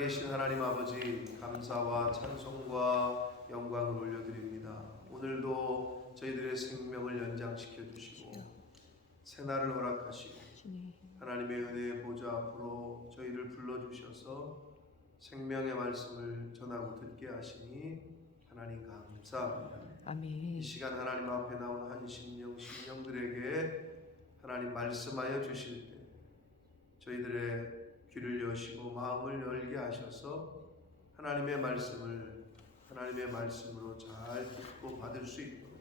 계신 하나님 아버지, 감사와 찬송과 영광을 올려드립니다. 오늘도 저희들의 생명을 연장시켜 주시고 새날을 허락하시고 하나님의 은혜의 보좌 앞으로 저희를 불러주셔서 생명의 말씀을 전하고 듣게 하시니 하나님 감사합니다. 아멘. 이 시간 하나님 앞에 나온 한심령 심령들에게 하나님 말씀하여 주실 때 저희들의 귀를 여시고 마음을 열게 하셔서 하나님의 말씀을 하나님의 말씀으로 잘 듣고 받을 수 있도록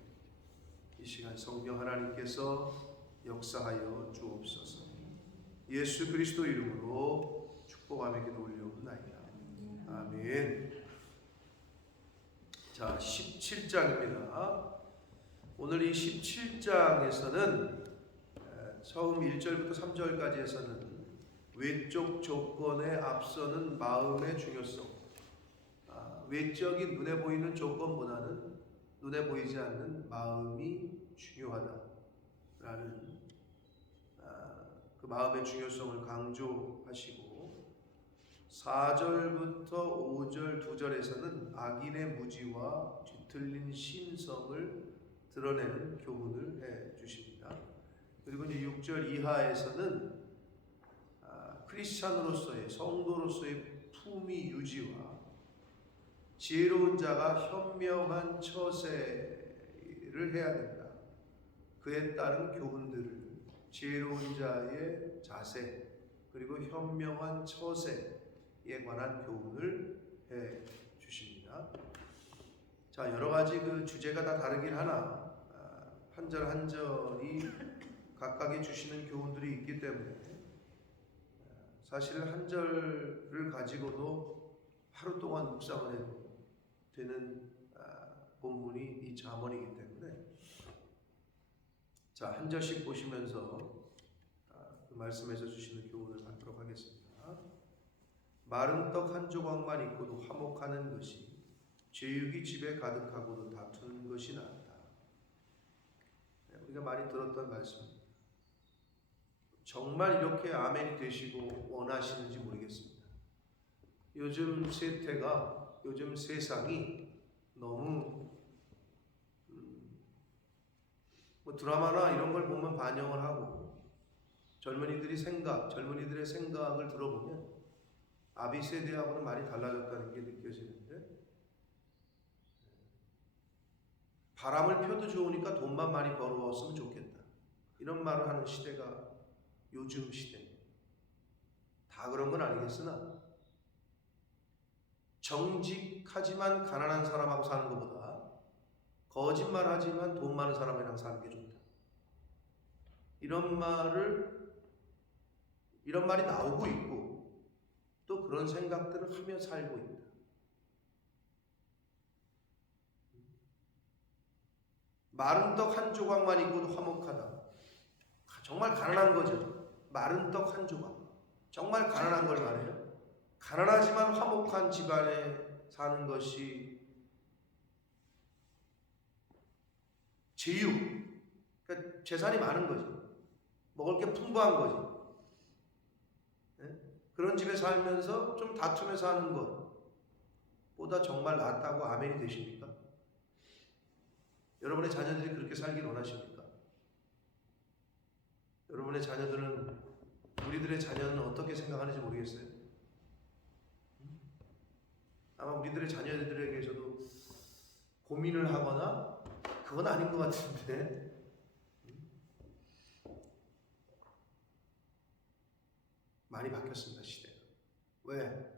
이 시간 성령 하나님께서 역사하여 주옵소서. 예수 그리스도 이름으로 축복하며 기도 올려옵나이다. 아멘. 자, 17장입니다. 오늘 이 17장에서는 처음 1절부터 3절까지에서는 외적 조건에 앞서는 마음의 중요성, 외적인 눈에 보이는 조건보다는 눈에 보이지 않는 마음이 중요하다라는 그 마음의 중요성을 강조하시고 4절부터 5절 2절에서는 악인의 무지와 뒤틀린 신성을 드러내는 교훈을 해 주십니다. 그리고 이제 6절 이하에서는 크리스찬으로서의 성도로서의 품위 유지와 지혜로운 자가 현명한 처세를 해야 된다. 그에 따른 교훈들을 지혜로운 자의 자세 그리고 현명한 처세에 관한 교훈을 해 주십니다. 자, 여러 가지 그 주제가 다 다르긴 하나 한 절 한 절이 각각의 주시는 교훈들이 있기 때문에 사실 한 절을 가지고도 하루 동안 묵상을 해도 되는 본문이 이 잠언이기 때문에 자, 한 절씩 보시면서 그 말씀에서 주시는 교훈을 받도록 하겠습니다. 마른 떡 한 조각만 있고도 화목하는 것이 죄육이 집에 가득하고도 다투는 것이 낫다. 우리가 많이 들었던 말씀입니다. 정말 이렇게 아멘이 되시고 원하시는지 모르겠습니다. 요즘 세태가, 요즘 세상이 너무 뭐 드라마나 이런 걸 보면 반영을 하고 젊은이들의 생각을 들어보면 아비 세대하고는 많이 달라졌다는 게 느껴지는데 바람을 펴도 좋으니까 돈만 많이 벌어왔으면 좋겠다. 이런 말을 하는 시대가 요즘 시대. 다 그런 건 아니겠으나 정직하지만 가난한 사람하고 사는 것보다 거짓말하지만 돈 많은 사람이랑 사는 게 좋다. 이런 말이 나오고 있고 또 그런 생각들을 하며 살고 있다. 마른 떡 한 조각만 있고도 화목하다. 정말 가난한 거죠. 마른 떡 한 조각. 정말 가난한 걸 말해요. 가난하지만 화목한 집안에 사는 것이 제육. 그러니까 재산이 많은 거죠. 먹을 게 풍부한 거죠. 네? 그런 집에 살면서 좀 다투며 사는 것보다 정말 낫다고 아멘이 되십니까? 여러분의 자녀들이 그렇게 살길 원하십니까? 여러분의 자녀들은, 우리들의 자녀는 어떻게 생각하는지 모르겠어요. 아마 우리들의 자녀들에게서도 고민을 하거나 그건 아닌 것 같은데 많이 바뀌었습니다. 시대가. 왜?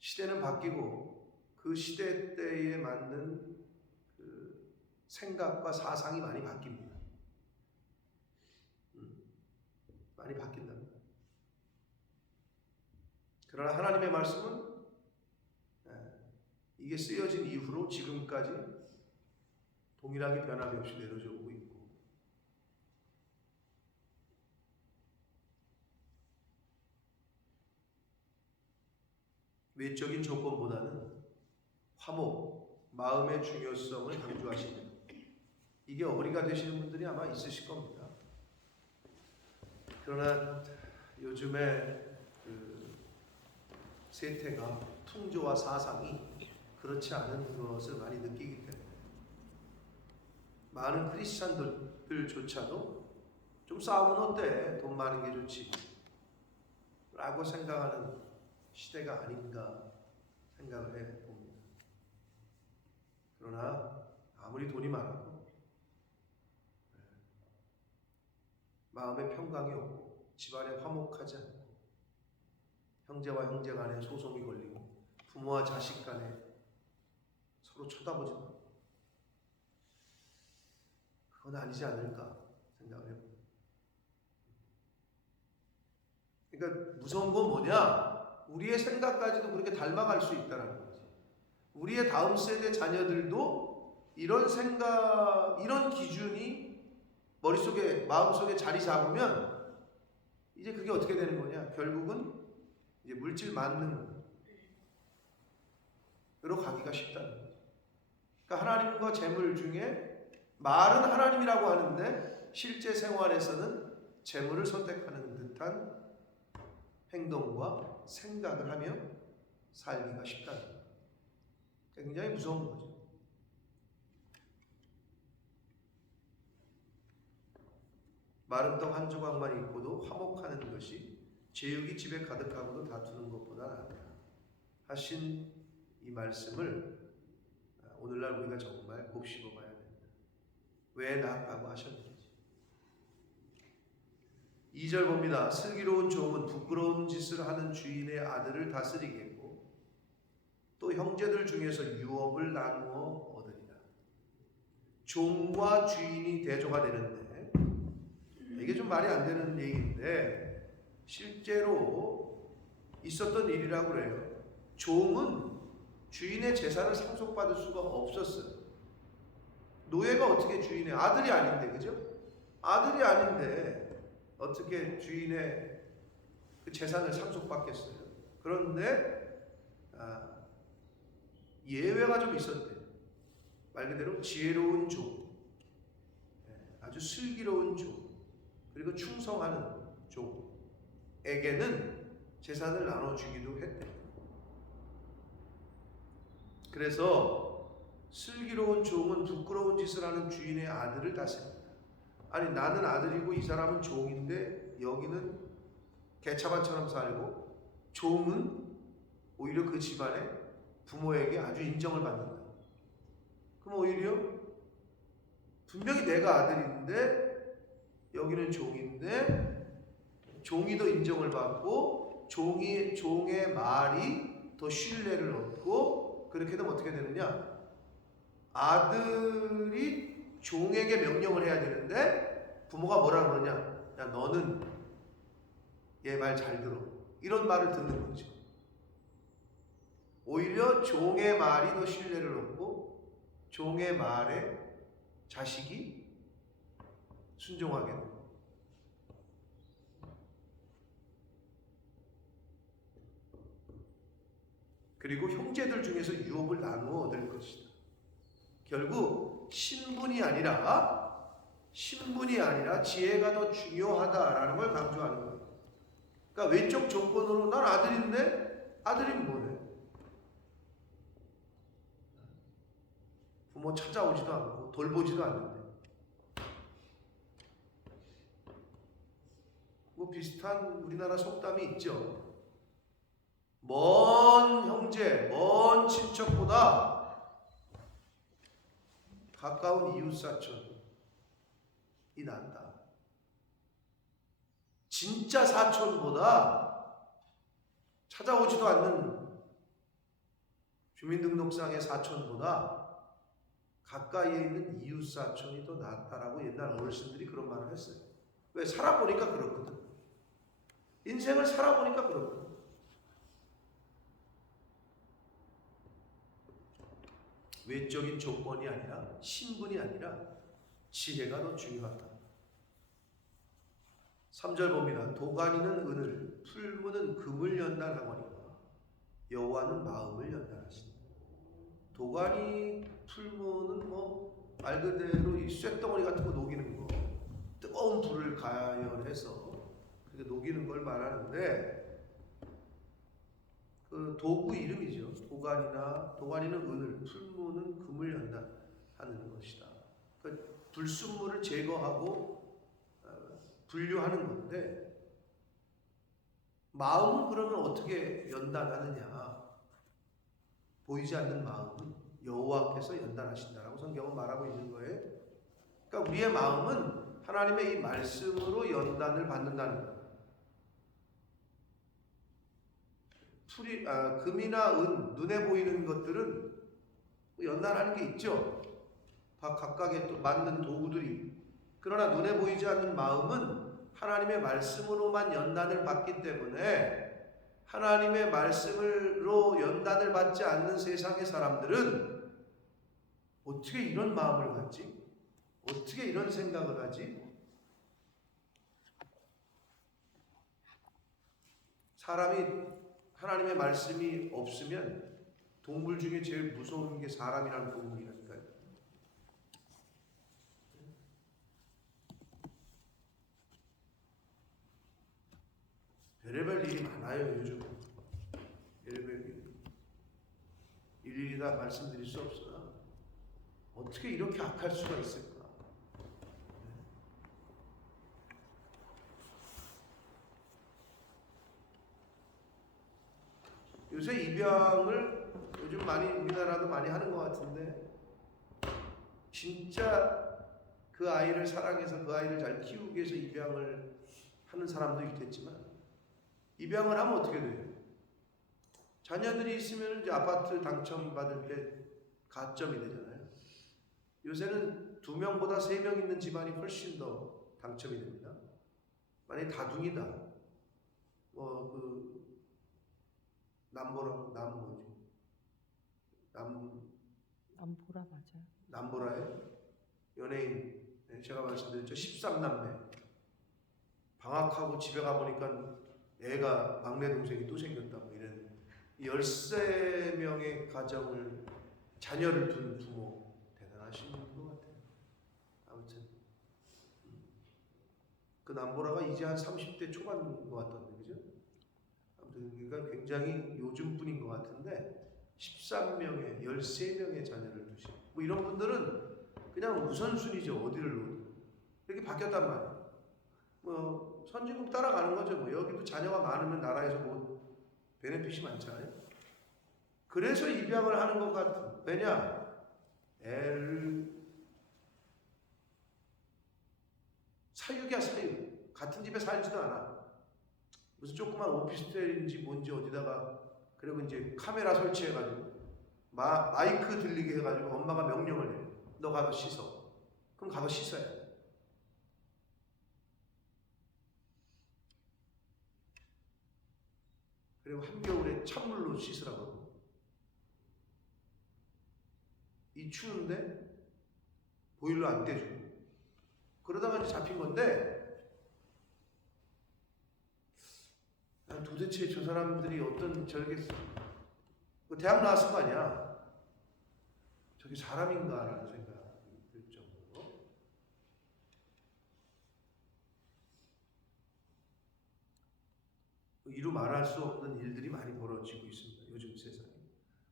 시대는 바뀌고 그 시대 때에 맞는 그 생각과 사상이 많이 바뀝니다. 많이 바뀐답니다. 그러나 하나님의 말씀은 이게 쓰여진 이후로 지금까지 동일하게 변함이 없이 내려져 오고 있고 외적인 조건보다는 화목, 마음의 중요성을 강조하시는 이게 어리가 되시는 분들이 아마 있으실 겁니다. 그러나 요즘에 세태가 풍조와 사상이 그렇지 않은 것을 많이 느끼기 때문에 많은 크리스찬들조차도 좀 싸우면 어때? 돈 많은 게 좋지 라고 생각하는 시대가 아닌가 생각을 해봅니다. 그러나 아무리 돈이 많아도 마음의 평강이 없고 집안에 화목하지 않고 형제와 형제 간에 소송이 걸리고 부모와 자식 간에 서로 쳐다보지 않고 그건 아니지 않을까 생각을 해봅니다. 그러니까 무서운 건 뭐냐? 우리의 생각까지도 그렇게 닮아갈 수 있다는 거지. 우리의 다음 세대 자녀들도 이런 생각, 이런 기준이 머릿속에, 마음속에 자리 잡으면 이제 그게 어떻게 되는 거냐? 결국은 이제 물질 만능으로 가기가 쉽다는 거죠. 그러니까 하나님과 재물 중에 말은 하나님이라고 하는데 실제 생활에서는 재물을 선택하는 듯한 행동과 생각을 하며 살기가 쉽다는 거예요. 굉장히 무서운 거죠. 마른 떡 한 조각만 있고도 화목하는 것이 제육이 집에 가득하고도 다투는 것보다 낫다 하신 이 말씀을 오늘날 우리가 정말 곱씹어 봐야 됩니다. 왜 낫다고 하셨는지. 2절 봅니다. 슬기로운 종은 부끄러운 짓을 하는 주인의 아들을 다스리겠고 또 형제들 중에서 유업을 나누어 얻으리라. 종과 주인이 대조가 되는데 이게 좀 말이 안 되는 얘기인데 실제로 있었던 일이라고 그래요. 종은 주인의 재산을 상속받을 수가 없었어요. 노예가 어떻게 주인의 아들이 아닌데, 그죠? 아들이 아닌데 어떻게 주인의 그 재산을 상속받겠어요? 그런데 예외가 좀 있었대요. 말 그대로 지혜로운 종, 아주 슬기로운 종, 그리고 충성하는 종에게는 재산을 나눠주기도 했대요. 그래서 슬기로운 종은 부끄러운 짓을 하는 주인의 아들을 다스립니다. 아니 나는 아들이고 이 사람은 종인데 여기는 개차반처럼 살고 종은 오히려 그 집안에 부모에게 아주 인정을 받는다. 그럼 오히려 분명히 내가 아들인데 여기는 종인데 종이 더 인정을 받고 종의 말이 더 신뢰를 얻고 그렇게 되면 어떻게 되느냐? 아들이 종에게 명령을 해야 되는데 부모가 뭐라 그러냐? 야 너는 얘 말 잘 들어. 이런 말을 듣는 거죠. 오히려 종의 말이 더 신뢰를 얻고 종의 말에 자식이 순종하게 됩니다. 그리고 형제들 중에서 유업을 나누어 얻을 것이다. 결국 신분이 아니라 지혜가 더 중요하다라는 걸 강조하는 거예요. 그러니까 외적 조건으로 난 아들인데 아들이 뭐해? 부모 찾아오지도 않고 돌보지도 않는데 뭐 비슷한 우리나라 속담이 있죠. 먼 형제, 먼 친척보다 가까운 이웃사촌이 낫다. 진짜 사촌보다 찾아오지도 않는 주민등록상의 사촌보다 가까이에 있는 이웃사촌이 더 낫다라고 옛날 어르신들이 그런 말을 했어요. 왜? 살아보니까 그렇거든. 인생을 살아보니까 그렇거든. 외적인 조건이 아니라 신분이 아니라 지혜가 더 중요하다. 3절 봅니다. 도가니는 은을, 풀무는 금을 연단하거니와 여호와는 마음을 연단하신다. 도가니, 풀무는 뭐 말 그대로 이 쇳덩어리 같은 거 녹이는 거, 뜨거운 불을 가열해서 그렇게 녹이는 걸 말하는데 그 도구 이름이죠. 도가니는 은을, 풀무는 금을 연단하는 것이다. 그 불순물을 제거하고 분류하는 건데, 마음은 그러면 어떻게 연단하느냐? 보이지 않는 마음은 여호와께서 연단하신다라고 성경은 말하고 있는 거예요. 그러니까 우리의 마음은 하나님의 이 말씀으로 연단을 받는다는 거예요. 금이나 은, 눈에 보이는 것들은 연단하는 게 있죠. 각각의 또 맞는 도구들이. 그러나 눈에 보이지 않는 마음은 하나님의 말씀으로만 연단을 받기 때문에 하나님의 말씀으로 연단을 받지 않는 세상의 사람들은 어떻게 이런 마음을 갖지? 어떻게 이런 생각을 하지? 사람이 하나님의 말씀이 없으면 동물 중에 제일 무서운 게 사람이라는 동물이라니까요. 별의별 일이 많아요 요즘. 별의별 일. 일일이 다 말씀드릴 수 없으나 어떻게 이렇게 악할 수가 있을까? 요새 입양을 요즘 많이 우리나라도 많이 하는 것 같은데, 진짜 그 아이를 사랑해서 그 아이를 잘 키우기 위해서 입양을 하는 사람도 있겠지만, 입양을 하면 어떻게 돼요? 자녀들이 있으면 이제 아파트 당첨받을 때 가점이 되잖아요. 요새는 2명보다 3명 있는 집안이 훨씬 더 당첨이 됩니다. 만약에 다둥이다. 남보라 맞아요. 남보라에 연예인, 제가 말씀드렸죠. 13남매. 방학하고 집에 가보니까 애가 막내 동생이 또 생겼다고 이런 13명의 가정을, 자녀를 둔 부모 대단하신 것 같아요. 아무튼 그 남보라가 이제 한 30대 초반인 것 같던데, 그죠? 아무튼 그러니까 굉장히 요즘 분인 것 같은데, 13명의 13명의 자녀를 두신 뭐 이런 분들은 그냥 우선순위죠. 어디를 놓든 이렇게 바뀌었단 말이에요. 뭐 선진국 따라가는 거죠. 뭐 여기도 자녀가 많으면 나라에서 뭐 베네핏이 많잖아요. 그래서 입양을 하는 것 같은. 왜냐? 애를 사육이야, 사육. 같은 집에 살지도 않아. 무슨 조그만 오피스텔인지 뭔지 어디다가, 그리고 이제 카메라 설치해가지고 마이크 들리게 해가지고 엄마가 명령을 해. 너 가서 씻어. 그럼 가서 씻어야 돼. 그리고 한겨울에 찬물로 씻으라고. 이 추운데 보일러 안 떼주고. 그러다가 이제 잡힌 건데, 난 도대체 저 사람들이 어떤 대학 나왔을 거 아니야. 저게 사람인가라는 생각이 들 정도로. 이루 말할 수 없는 일들이 많이 벌어지고 있습니다. 요즘 세상에.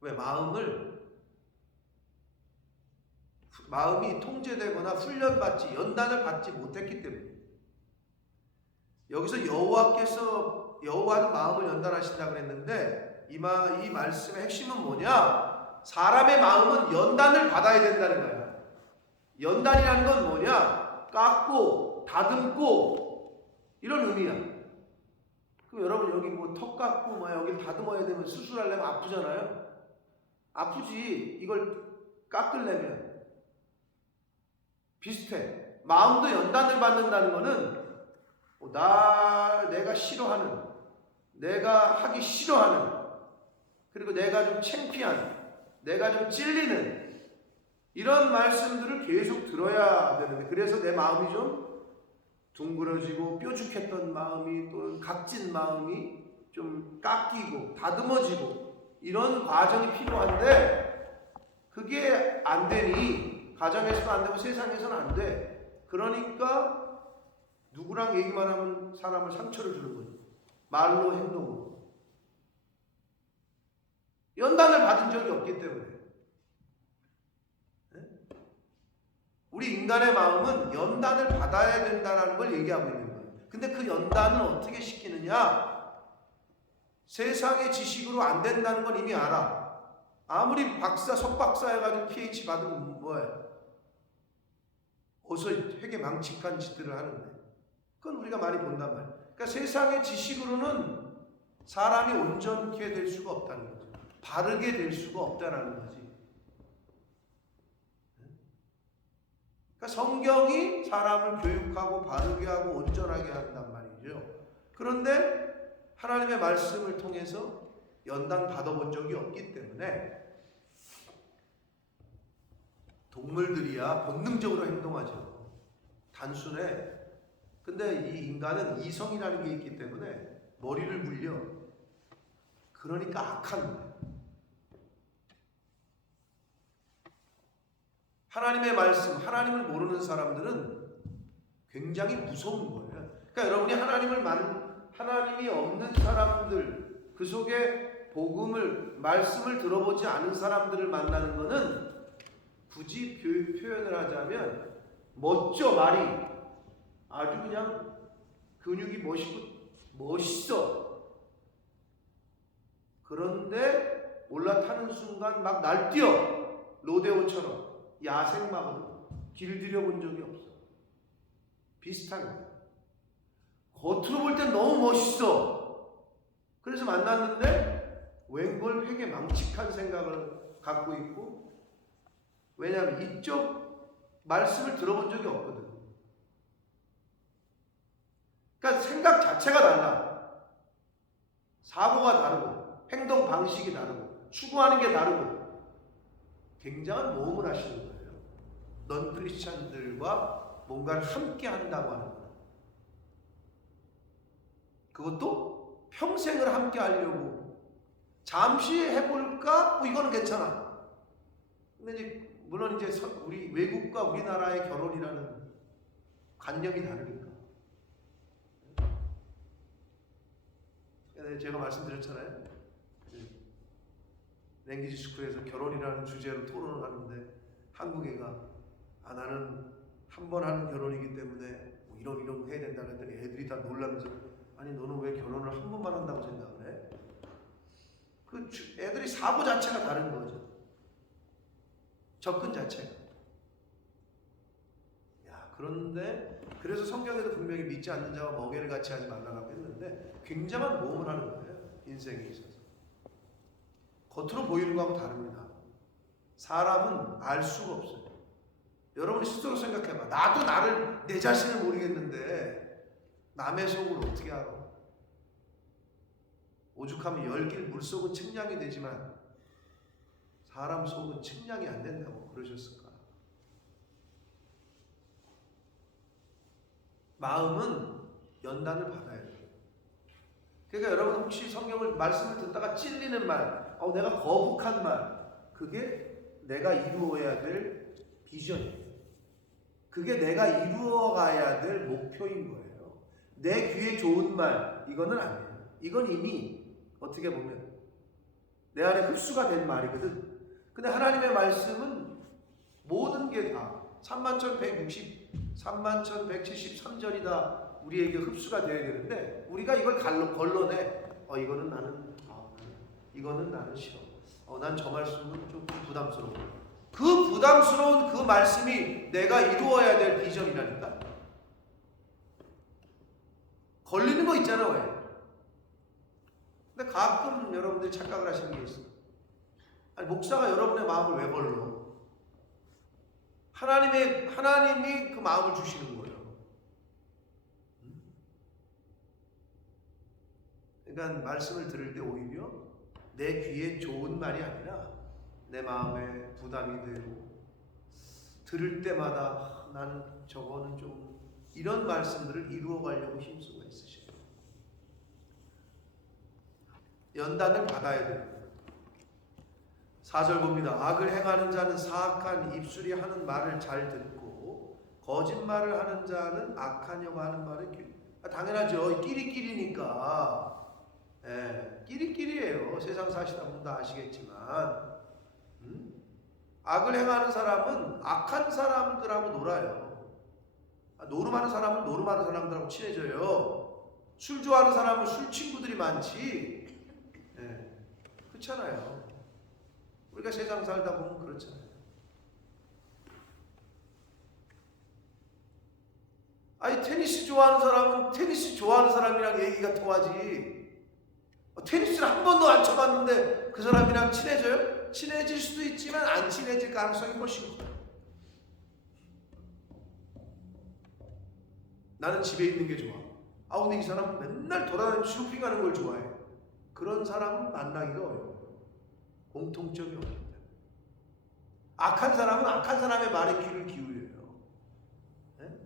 왜? 마음이 통제되거나 훈련받지, 연단을 받지 못했기 때문에. 여기서 여호와는 마음을 연단하신다 그랬는데, 이 말씀의 핵심은 뭐냐? 사람의 마음은 연단을 받아야 된다는 거야. 연단이라는 건 뭐냐? 깎고 다듬고 이런 의미야. 그럼 여러분 여기 뭐 턱 깎고 여기 다듬어야 되면 수술하려면 아프잖아요. 아프지. 이걸 깎으려면. 비슷해. 마음도 연단을 받는다는 거는 내가 싫어하는, 내가 하기 싫어하는, 그리고 내가 좀 창피한, 내가 좀 찔리는 이런 말씀들을 계속 들어야 되는데, 그래서 내 마음이 좀 둥그러지고 뾰족했던 마음이, 또 각진 마음이 좀 깎이고 다듬어지고 이런 과정이 필요한데, 그게 안 되니 가정에서도 안 되고 세상에서는 안 돼. 그러니까 누구랑 얘기만 하면 사람을 상처를 주는 거죠. 말로, 행동으로. 연단을 받은 적이 없기 때문에. 네? 우리 인간의 마음은 연단을 받아야 된다는 걸 얘기하고 있는 거예요. 근데 그 연단을 어떻게 시키느냐? 세상의 지식으로 안 된다는 건 이미 알아. 아무리 박사, 석박사 해가지고 PH 받으면 뭐예요? 어서 되게 망측한 짓들을 하는데. 그건 우리가 많이 본단 말이에요. 그러니까 세상의 지식으로는 사람이 온전케 될 수가 없다는 거죠. 바르게 될 수가 없다는 거지. 그러니까 성경이 사람을 교육하고 바르게 하고 온전하게 한단 말이죠. 그런데 하나님의 말씀을 통해서 연단 받아본 적이 없기 때문에 동물들이야 본능적으로 행동하죠. 단순해. 근데 이 인간은 이성이라는 게 있기 때문에 머리를 굴려. 그러니까 악한 거예요. 하나님의 말씀, 하나님을 모르는 사람들은 굉장히 무서운 거예요. 그러니까 여러분이 하나님이 없는 사람들, 그 속에 복음을, 말씀을 들어보지 않은 사람들을 만나는 것은 굳이 표현을 하자면 멋져. 말이 아주 그냥 근육이 멋있어. 그런데 올라타는 순간 막 날뛰어. 로데오처럼 야생마거든. 길들여본 적이 없어. 비슷한 거야. 겉으로 볼 땐 너무 멋있어. 그래서 만났는데 웬걸 되게 망측한 생각을 갖고 있고, 왜냐하면 이쪽 말씀을 들어본 적이 없거든. 그러니까 생각 자체가 달라. 사고가 다르고 행동 방식이 다르고 추구하는 게 다르고 굉장한 모험을 하시는 거예요. 넌 크리스찬들과 뭔가를 함께 한다고 하는 거예요. 그것도 평생을 함께 하려고. 잠시 해볼까? 이거는 괜찮아. 근데 이제 물론 이제 우리 외국과 우리나라의 결혼이라는 관념이 다르니까. 제가 말씀드렸잖아요. 랭귀지 스쿨에서 결혼이라는 주제로 토론을 하는데 한국 애가 나는 한 번 하는 결혼이기 때문에 이런 거 해야 된다 그랬더니 애들이 다 놀라면서 아니 너는 왜 결혼을 한 번만 한다고 생각을 해? 그 애들이 사고 자체가 다른 거죠. 접근 자체가. 그런데 그래서 성경에도 분명히 믿지 않는 자와 멍에를 같이 하지 말라고 했는데 굉장한 모험을 하는 거예요. 인생에 있어서. 겉으로 보이는 거하고 다릅니다. 사람은 알 수가 없어요. 여러분이 스스로 생각해봐. 나도 내 자신을 모르겠는데 남의 속을 어떻게 알아? 오죽하면 열길 물속은 측량이 되지만 사람 속은 측량이 안 된다고 그러셨을까? 마음은 연단을 받아야 돼요. 그러니까 여러분 혹시 성경을 말씀을 듣다가 찔리는 말, 내가 거북한 말, 그게 내가 이루어야 될 비전이에요. 그게 내가 이루어가야 될 목표인 거예요. 내 귀에 좋은 말, 이거는 아니에요. 이건 이미 어떻게 보면 내 안에 흡수가 된 말이거든. 근데 하나님의 말씀은 모든 게 다 3173절이 다 우리에게 흡수가 되어야 되는데 우리가 이걸 걸러내. 이거는 나는 싫어. 난 저 말씀은 좀 부담스러워. 그 부담스러운 그 말씀이 내가 이루어야 될 비전이라니까. 걸리는 거 있잖아. 왜? 근데 가끔 여러분들이 착각을 하시는 게 있어. 아니 목사가 여러분의 마음을 왜 걸러? 하나님이 그 마음을 주시는 거예요. 그러니까 말씀을 들을 때 오히려 내 귀에 좋은 말이 아니라 내 마음에 부담이 되고 들을 때마다 나는 저거는 좀 이런 말씀들을 이루어가려고 힘쓰고 있으셔요. 연단을 받아야 됩니다. 4절 봅니다. 악을 행하는 자는 사악한 입술이 하는 말을 잘 듣고 거짓말을 하는 자는 악한 영하는 말을 당연하죠. 끼리끼리니까. 예, 끼리끼리예요. 세상 사시다 보면 다 아시겠지만, 악을 행하는 사람은 악한 사람들하고 놀아요. 노름하는 사람은 노름하는 사람들하고 친해져요. 술 좋아하는 사람은 술 친구들이 많지. 예, 그렇잖아요. 우리가 세상 살다 보면 그렇잖아요. 아니, 테니스 좋아하는 사람은 테니스 좋아하는 사람이랑 얘기가 통하지. 테니스를 한 번도 안 쳐봤는데 그 사람이랑 친해져요? 친해질 수도 있지만 안 친해질 가능성이 훨씬 커요. 나는 집에 있는 게 좋아. 근데 이 사람은 맨날 돌아다니면서 쇼핑하는 걸 좋아해. 그런 사람은 만나기가 어려워요. 공통점이 없기 때문에. 악한 사람은 악한 사람의 말에 귀를 기울여요. 네?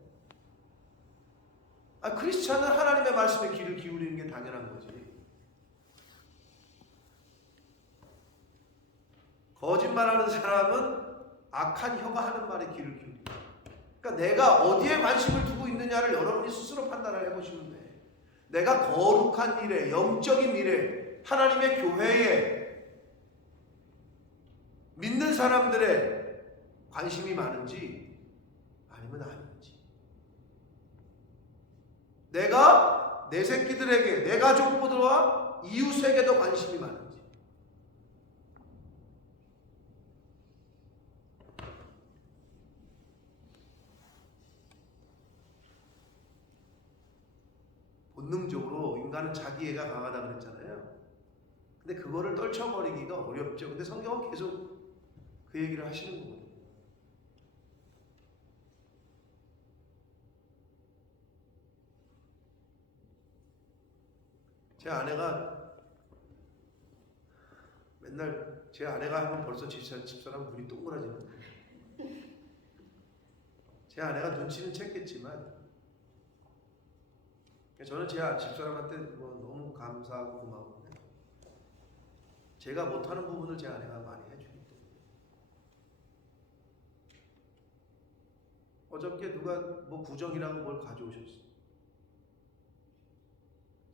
크리스찬은 하나님의 말씀에 귀를 기울이는 게 당연한 거지. 거짓말하는 사람은 악한 혀가 하는 말에 귀를 기울입니다. 그러니까 내가 어디에 관심을 두고 있느냐를 여러분이 스스로 판단을 해보시면 돼. 내가 거룩한 일에, 영적인 일에, 하나님의 교회에, 믿는 사람들의 관심이 많은지 아니면 아닌지, 내가 내 새끼들에게, 내 가족들과 이웃에게도 관심이 많은지, 본능적으로 인간은 자기애가 강하다 그랬잖아요. 근데 그거를 떨쳐버리기가 어렵죠. 근데 성경은 계속 그 얘기를 하시는 거거든요. 제 아내가 맨날, 제 아내가 하면 벌써 집사람 눈이 동그라지는. 제 아내가 눈치는 챘겠지만 저는 제 집사람한테 너무 감사하고 고마운데, 제가 못하는 부분을 제 아내가 많이 해주기 때문에. 어저께 누가 구정이라고 뭘 가져오셨어요.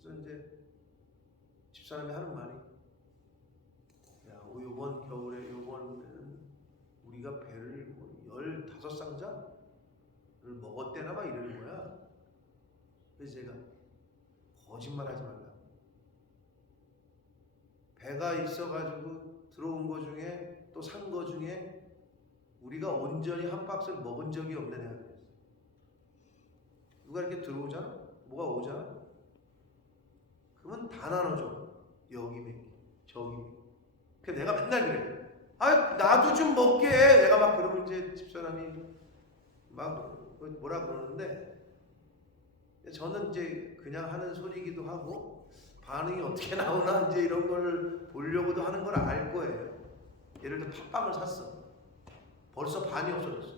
그래서 이제 집사람이 하는 말이, 야, 요번 겨울에 요번에는 우리가 배를 15상자를 먹었대나 막 이러는 거야. 그래서 제가 거짓말하지 말라. 배가 있어가지고 들어온 거 중에 또 산 거 중에 우리가 온전히 한 박스를 먹은 적이 없네 내가 그랬어. 누가 이렇게 들어오잖아? 뭐가 오잖아? 그러면 다 나눠줘. 여기 몇 개, 저기 몇 개. 그래서 내가 맨날 그래. 나도 좀 먹게 해. 내가 막 그러면 이제 집사람이 막 뭐라 그러는데, 저는 이제 그냥 하는 소리이기도 하고 반응이 어떻게 나오나 이제 이런 걸 보려고도 하는 걸 알 거예요. 예를 들어 팥빵을 샀어. 벌써 반이 없어졌어.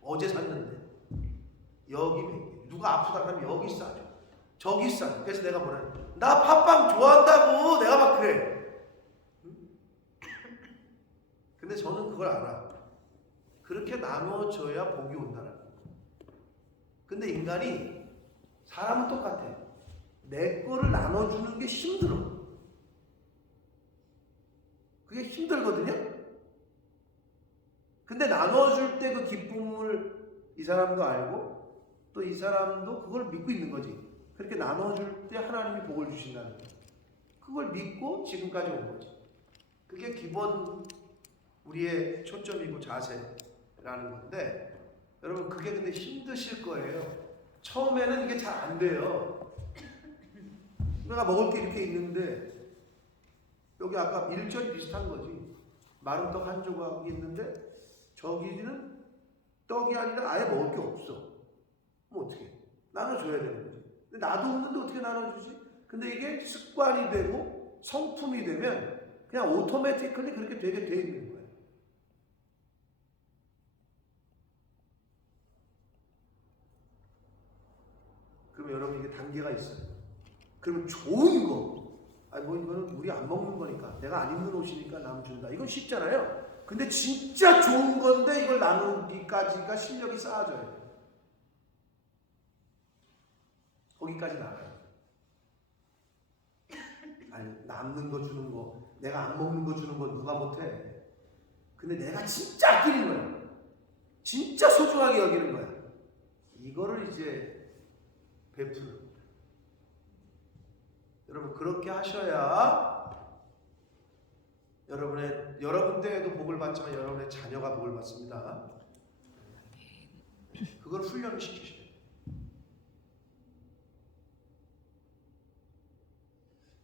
어제 샀는데 여기 몇 개. 누가 아프다 하면 여기 싸줘, 저기 싸줘. 그래서 내가 뭐라 해? 나 팥빵 좋아한다고. 내가 막 그래. 근데 저는 그걸 알아. 그렇게 나눠줘야 복이 온다는 거. 근데 인간이, 사람은 똑같아. 내 거를 나눠주는 게 힘들어. 그게 힘들거든요. 근데 나눠줄 때 그 기쁨을 이 사람도 알고 또 이 사람도 그걸 믿고 있는 거지. 그렇게 나눠줄 때 하나님이 복을 주신다는 거. 그걸 믿고 지금까지 온 거지. 그게 기본 우리의 초점이고 자세라는 건데, 여러분 그게 근데 힘드실 거예요. 처음에는 이게 잘 안 돼요. 내가 먹을 게 이렇게 있는데, 여기 아까 1절이 비슷한 거지. 마른 떡 한 조각이 있는데 저기는 떡이 아니라 아예 먹을 게 없어. 뭐 어떻게 나눠줘야 되는 거지. 근데 나도 없는데 어떻게 나눠주지? 근데 이게 습관이 되고 성품이 되면 그냥 오토매티컬리 그렇게 되게 돼 있는 거예요. 그러면 여러분 이게 단계가 있어요. 그러면 좋은 거, 이거는 우리 안 먹는 거니까, 내가 안 입는 옷이니까 남 준다. 이건 쉽잖아요. 근데 진짜 좋은 건데 이걸 나누기까지가 실력이 쌓아져야 돼요. 거기까지 나가요. 아니, 남는 거 주는 거, 내가 안 먹는 거 주는 거 누가 못해. 근데 내가 진짜 아끼는 거야. 진짜 소중하게 여기는 거야. 이거를 이제 베푸는 거야. 여러분 그렇게 하셔야 여러분 때에도 복을 받지만 여러분의 자녀가 복을 받습니다. 그걸 훈련을 시키셔야 돼요.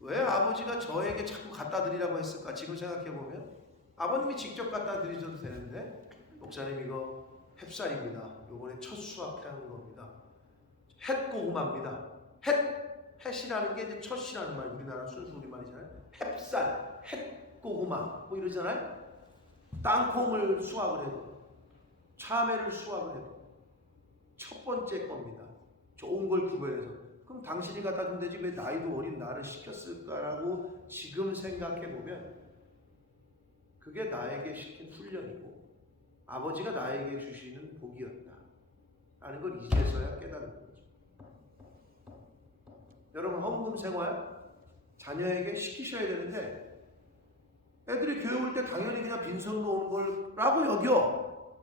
왜 아버지가 저에게 자꾸 갖다 드리라고 했을까? 지금 생각해 보면 아버님이 직접 갖다 드리셔도 되는데, 목사님 이거 햅쌀입니다. 요번에 첫 수확하는 겁니다. 햇고구마입니다. 햇이라는 게 이제 첫이라는 말, 우리나라 순수 우리말이잖아요. 햅쌀, 햇고구마 뭐 이러잖아요. 땅콩을 수확을 해도, 참외를 수확을 해도 첫 번째 겁니다. 좋은 걸 구별해서. 그럼 당신이 갖다 준 데지 왜 나이도 어린 나를 시켰을까라고 지금 생각해 보면 그게 나에게 시킨 훈련이고 아버지가 나에게 주시는 복이었다 라는 걸 이제서야 깨닫는 거죠. 여러분 헌금 생활 자녀에게 시키셔야 되는데 애들이 교회 올 때 당연히 그냥 빈손으로 오는 거라고 여겨.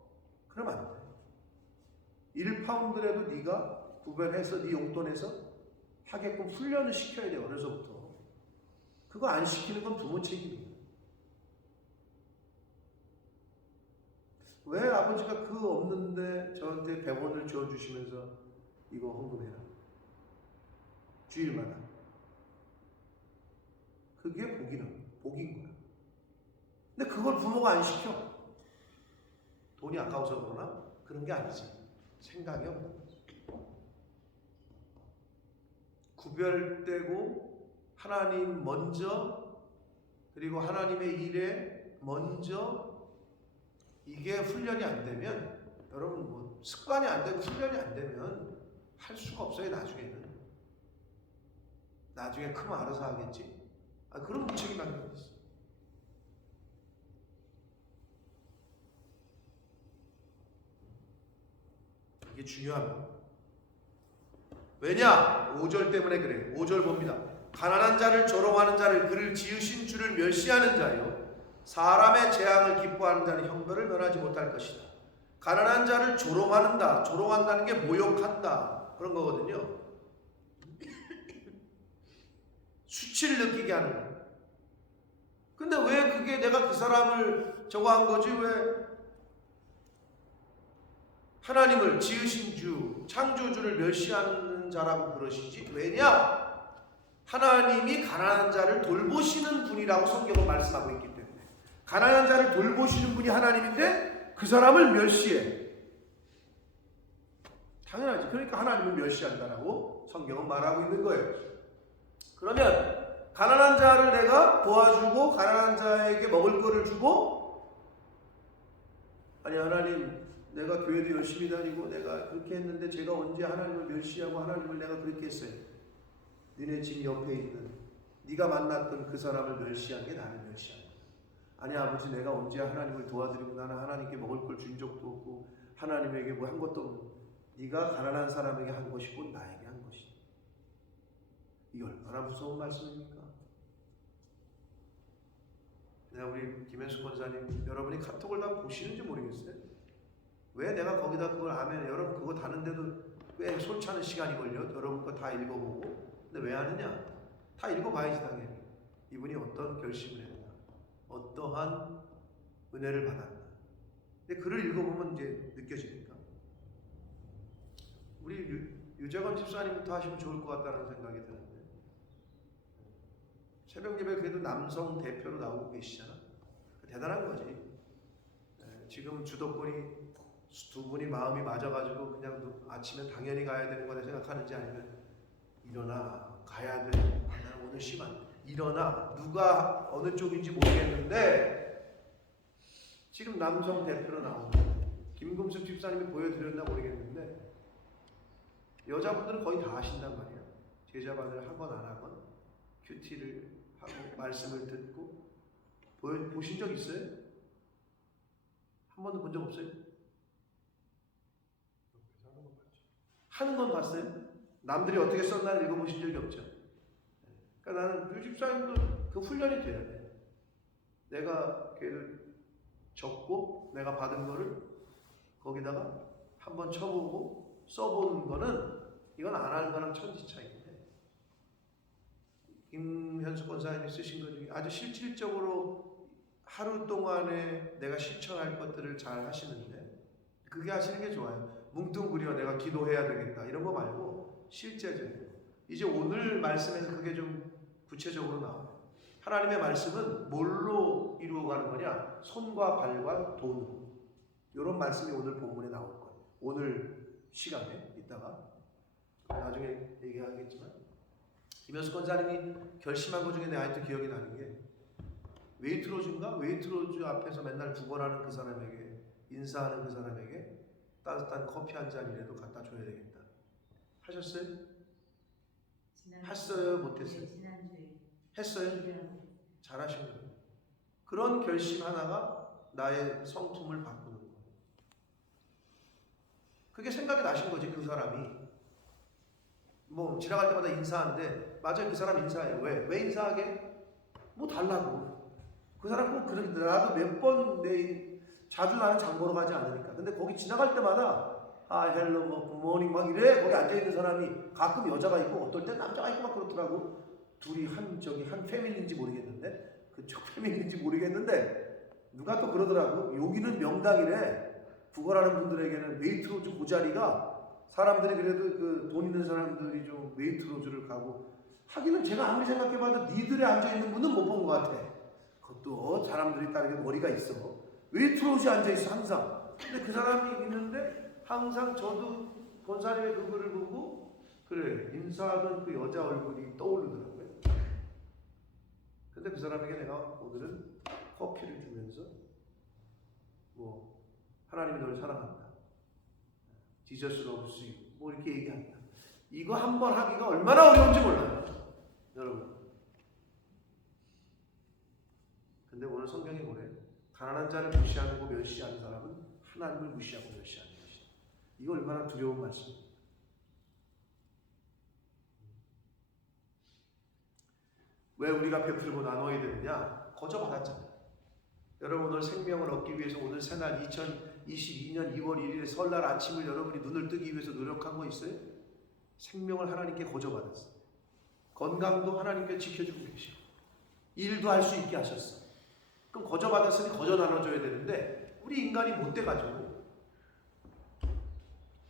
그러면 안 돼. 1파운드라도 네가 구별해서 네 용돈에서 하게끔 훈련을 시켜야 돼. 어려서부터. 그거 안 시키는 건 부모 책임이에요. 왜 아버지가 그 없는데 저한테 100원을 줘주시면서 이거 헌금해라. 주일마다. 그게 복인 거야. 근데 그걸 부모가 안 시켜. 돈이 아까워서 그러나? 그런 게 아니지. 생각이 없는 거지. 구별되고 하나님 먼저, 그리고 하나님의 일에 먼저, 이게 훈련이 안 되면, 여러분 뭐 습관이 안 되고 훈련이 안 되면 할 수가 없어요. 나중에 크면 알아서 하겠지. 그런 무책임한 게 있어. 이게 중요한 거야. 왜냐? 5절 때문에 그래. 5절 봅니다. 가난한 자를 조롱하는 자를 그를 지으신 주를 멸시하는 자요, 사람의 재앙을 기뻐하는 자는 형벌을 면하지 못할 것이다. 가난한 자를 조롱한다는 게 모욕한다 그런 거거든요. 수치를 느끼게 하는 거예요. 근데 왜 그게 내가 그 사람을 저거 한 거지? 왜 하나님을 지으신 주, 창조주를 멸시하는 자라고 그러시지? 왜냐? 하나님이 가난한 자를 돌보시는 분이라고 성경은 말씀하고 있기 때문에. 가난한 자를 돌보시는 분이 하나님인데 그 사람을 멸시해. 당연하지. 그러니까 하나님을 멸시한다라고 성경은 말하고 있는 거예요. 그러면 가난한 자를 내가 도와주고 가난한 자에게 먹을 거를 주고, 아니 하나님 내가 교회도 열심히 다니고 내가 그렇게 했는데 제가 언제 하나님을 멸시하고 하나님을 내가 그렇게 했어요? 너네 집 옆에 있는 네가 만났던 그 사람을 멸시한 게 나를 멸시한 거야. 아니 아버지 내가 언제 하나님을 도와드리고 나는 하나님께 먹을 걸 준 적도 없고 하나님에게 뭐 한 것도 없고 네가 가난한 사람에게 한 것이고 나에게 한 것이다. 이게 얼마나 무서운 말씀입니까? 내가 우리 김현수 권사님, 여러분이 카톡을 다 보시는지 모르겠어요. 왜 내가 거기다 그걸 아멘, 여러분 그거 다는데도 꽤 솔찬은 시간이 걸려. 여러분 거 다 읽어보고. 근데 왜 하느냐? 다 읽어봐야지 당연히. 이분이 어떤 결심을 했나, 어떠한 은혜를 받았나. 근데 글을 읽어보면 이제 느껴지니까. 우리 유재건 집사님부터 하시면 좋을 것 같다는 생각이 드는데, 새벽 예배 그래도 남성 대표로 나오고 계시잖아. 대단한 거지. 지금 주도권이 두 분이 마음이 맞아가지고 그냥 아침에 당연히 가야 되는 거다 생각하는지, 아니면 일어나 가야 돼. 나는 오늘 심한 일어나, 누가 어느 쪽인지 모르겠는데 지금 남성 대표로 나오는 김금숙 집사님이 보여드렸나 모르겠는데 여자분들은 거의 다 하신단 말이야. 제자반을 하건 안 하건 큐티를 하고 말씀을 듣고. 보신 적 있어요? 한 번도 본 적 없어요? 하는 건 봤어요? 남들이 어떻게 썼나를 읽어보신 적이 없죠. 그러니까 나는 그 집사님도 그 훈련이 돼야 돼. 내가 걔를 적고 내가 받은 거를 거기다가 한번 쳐보고 써보는 거는 이건 안 하는 거랑 천지 차이인데, 김현숙 권사님이 쓰신 것 중에 아주 실질적으로 하루 동안에 내가 실천할 것들을 잘 하시는데, 그게 하시는 게 좋아요. 뭉뚱그려 내가 기도해야 되겠다 이런 거 말고 실제적으로 이제 오늘 말씀에서 그게 좀 구체적으로 나와요. 하나님의 말씀은 뭘로 이루어가는 거냐? 손과 발과 돈으로. 이런 말씀이 오늘 본문에 나올 거예요. 오늘 시간에 이따가 나중에 얘기하겠지만, 김현숙 권사님이 결심한 것 중에 내 아직도 기억이 나는 게, 웨이트로즈인가? 웨이트로즈 앞에서 맨날 구걸하는 그 사람에게, 인사하는 그 사람에게 따뜻한 커피 한 잔이라도 갖다 줘야 되겠다. 하셨어요? 했어요? 못했어요? 했어요? 잘하신 거예요. 그런 결심 하나가 나의 성품을 바꾸는 거예요. 그게 생각이 나신 거지. 그 사람이 뭐 지나갈 때마다 인사하는데, 맞아요, 그 사람 인사해요. 왜 인사하게? 뭐 달라고. 그 사람 꼭 그렇게, 나도 몇 번 자주 나는 장 보러 가지 않으니까. 근데 거기 지나갈 때마다 헬로 뭐 굿모닝 막 이래. 거기 앉아 있는 사람이 가끔 여자가 있고 어떨 땐 남자가 있고 막 그렇더라고. 둘이 한 패밀리인지 모르겠는데, 그쪽 패밀리인지 모르겠는데 누가 또 그러더라고. 여기는 명당이래. 구걸하는 분들에게는 웨이트로즈 그 자리가, 사람들이 그래도 그 돈 있는 사람들이 좀 웨이트로즈를 가고 하기는, 제가 아무리 생각해봐도 니들에 앉아있는 분은 못 본 것 같아. 그것도 사람들이 다르게 머리가 있어. 웨이트로즈에 앉아있어 항상. 근데 그 사람이 있는데 항상 저도 권사님의 그거를 보고 그래 인사하던 그 여자 얼굴이 떠오르더라고요. 근데 그 사람에게 내가 오늘은 커피를 주면서 뭐 하나님이 너를 사랑한다, Jesus loves you, 뭐 이렇게 얘기한다. 이거 한번 하기가 얼마나 어려운지 몰라요, 여러분. 근데 오늘 성경이 뭐래요? 가난한 자를 무시하고 멸시하는 사람은 하나님을 무시하고 멸시하는 것이다. 이거 얼마나 두려운 말씀입니까? 왜 우리가 베풀고 나눠야 되느냐? 거저 받았잖아요. 여러분, 오늘 생명을 얻기 위해서 오늘 새날 2022년 2월 1일 설날 아침을 여러분이 눈을 뜨기 위해서 노력한 거 있어요? 생명을 하나님께 거저 받았어요. 건강도 하나님께 지켜주고 계시고 일도 할 수 있게 하셨어요. 그럼 거저 받았으니 거저 나눠줘야 되는데, 우리 인간이 못돼가지고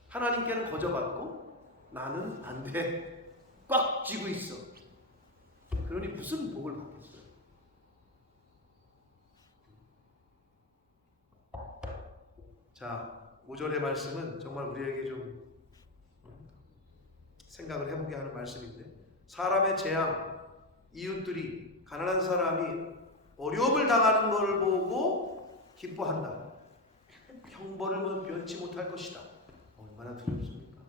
하나님께는 거저 받고 나는 안 돼, 꽉 쥐고 있어. 그러니 무슨 복을 받겠어요? 자, 5절의 말씀은 정말 우리에게 좀 생각을 해보게 하는 말씀인데, 사람의 재앙, 이웃들이, 가난한 사람이 어려움을 당하는 것을 보고 기뻐한다. 형벌을 면치 못할 것이다. 얼마나 두렵습니까?